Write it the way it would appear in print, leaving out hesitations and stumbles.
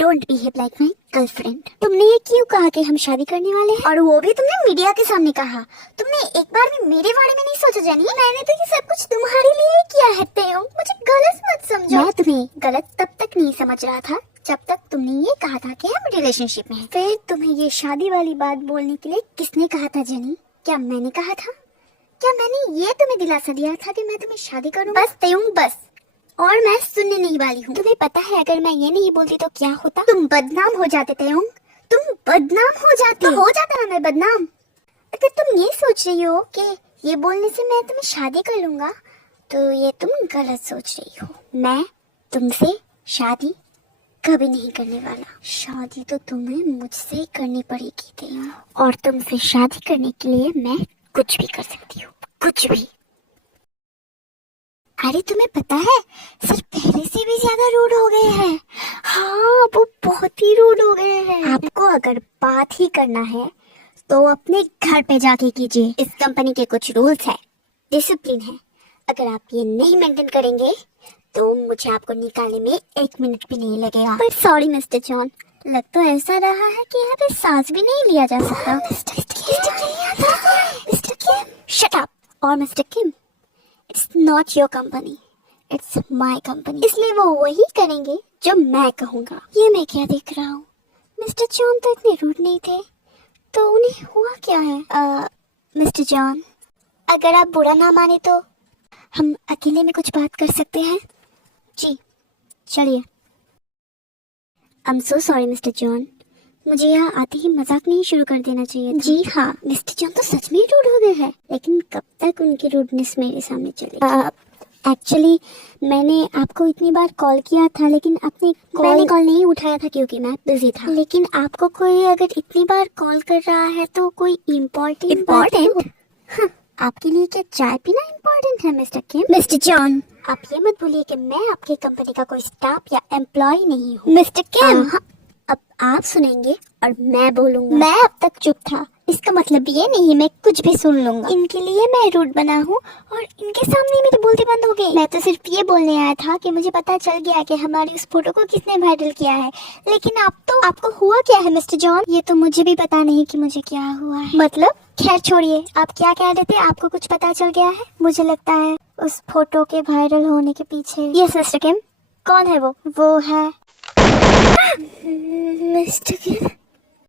Don't behave like my girlfriend. तुमने ये क्यों कहा कि हम शादी करने वाले हैं? और वो भी तुमने मीडिया के सामने कहा। तुमने एक बार भी मेरे बारे में नहीं सोचा जेनी? मैंने तो ये सब कुछ तुम्हारे लिए ही किया है तेओ, मुझे गलत मत समझो। मैं तुम्हें गलत तब तक नहीं समझ रहा था जब तक तुमने ये कहा था कि हम रिलेशनशिप में हैं। फिर तुम्हें ये शादी वाली बात बोलने के लिए किसने कहा था जेनी? क्या मैंने कहा था? क्या मैंने ये तुम्हें दिलासा दिया था कि मैं तुम्हें शादी करूँ? बस तेओ बस। और मैं सुनने नहीं वाली हूँ। तुम्हें पता है अगर मैं ये नहीं बोलती तो क्या होता? तुम बदनाम हो जाते तेओ, तुम बदनाम हो जाते। तो हो जाता ना मैं बदनाम। अगर तुम ये सोच रही हो कि ये बोलने से मैं तुम्हें शादी कर लूंगा तो ये तुम गलत सोच रही हो। मैं तुमसे शादी कभी नहीं करने वाला। शादी तो तुम्हें मुझसे ही करनी पड़ेगी तेओ, और तुमसे शादी करने के लिए मैं कुछ भी कर सकती हूँ, कुछ भी। अरे तुम्हें पता है सर पहले से भी ज्यादा रूड हो गए हैं। हाँ वो बहुत ही रूड हो गए हैं। आपको अगर बात ही करना है तो अपने घर पे जाके कीजिए। इस कंपनी के कुछ रूल्स है, डिसिप्लिन है। अगर आप ये नहीं मेंटेन करेंगे तो मुझे आपको निकालने में 1 मिनट भी नहीं लगेगा। पर सॉरी मिस्टर जॉन, लग तो ऐसा रहा है कि यहाँ पे सांस भी नहीं लिया जा सकता। मिस्टर किम, शट अप। और mister Kim, it's not your company, it's my company. इसलिए वो वही करेंगे जो मैं कहूँगा। ये मैं क्या देख रहा हूँ? मिस्टर जॉन तो इतने रूड नहीं थे, तो उन्हें हुआ क्या है? मिस्टर जॉन, अगर आप बुरा ना माने तो हम अकेले में कुछ बात कर सकते हैं? जी चलिए। I am so sorry mister John, मुझे यहाँ आते ही मजाक नहीं शुरू कर देना चाहिए था। जी हाँ, मिस्टर जॉन तो सच में रूड हो गए हैं, लेकिन कब तक उनकी रूडनेस मेरे सामने चलेगी? एक्चुअली मैंने आपको इतनी बार कॉल किया था लेकिन मैंने कॉल नहीं उठाया था क्योंकि मैं बिजी था। लेकिन आपको कोई अगर इतनी बार कॉल कर रहा है तो कोई इम्पोर्टेंट? आपके लिए क्या चाय पीना इम्पोर्टेंट है मिस्टर किम? मिस्टर जॉन, आप ये मत भूलिए कि मैं आपकी कंपनी का कोई स्टाफ या एम्प्लॉय नहीं हूँ। मिस्टर किम, अब आप सुनेंगे और मैं बोलूँगा। मैं अब तक चुप था, इसका मतलब ये नहीं मैं कुछ भी सुन लूंगा। इनके लिए मैं रूड बना हूँ और इनके सामने मेरी बोलती बंद हो गई। मैं तो सिर्फ ये बोलने आया था कि मुझे पता चल गया कि हमारी उस फोटो को किसने वायरल किया है। लेकिन आपको हुआ क्या है मिस्टर जॉन? ये तो मुझे भी पता नहीं कि मुझे क्या हुआ है। मतलब? खैर छोड़िए, आप क्या कह रहे थे? आपको कुछ पता चल गया है? मुझे लगता है उस फोटो के वायरल होने के पीछे। यस मिस्टर किम। कौन है वो? वो है मिस्टर किम।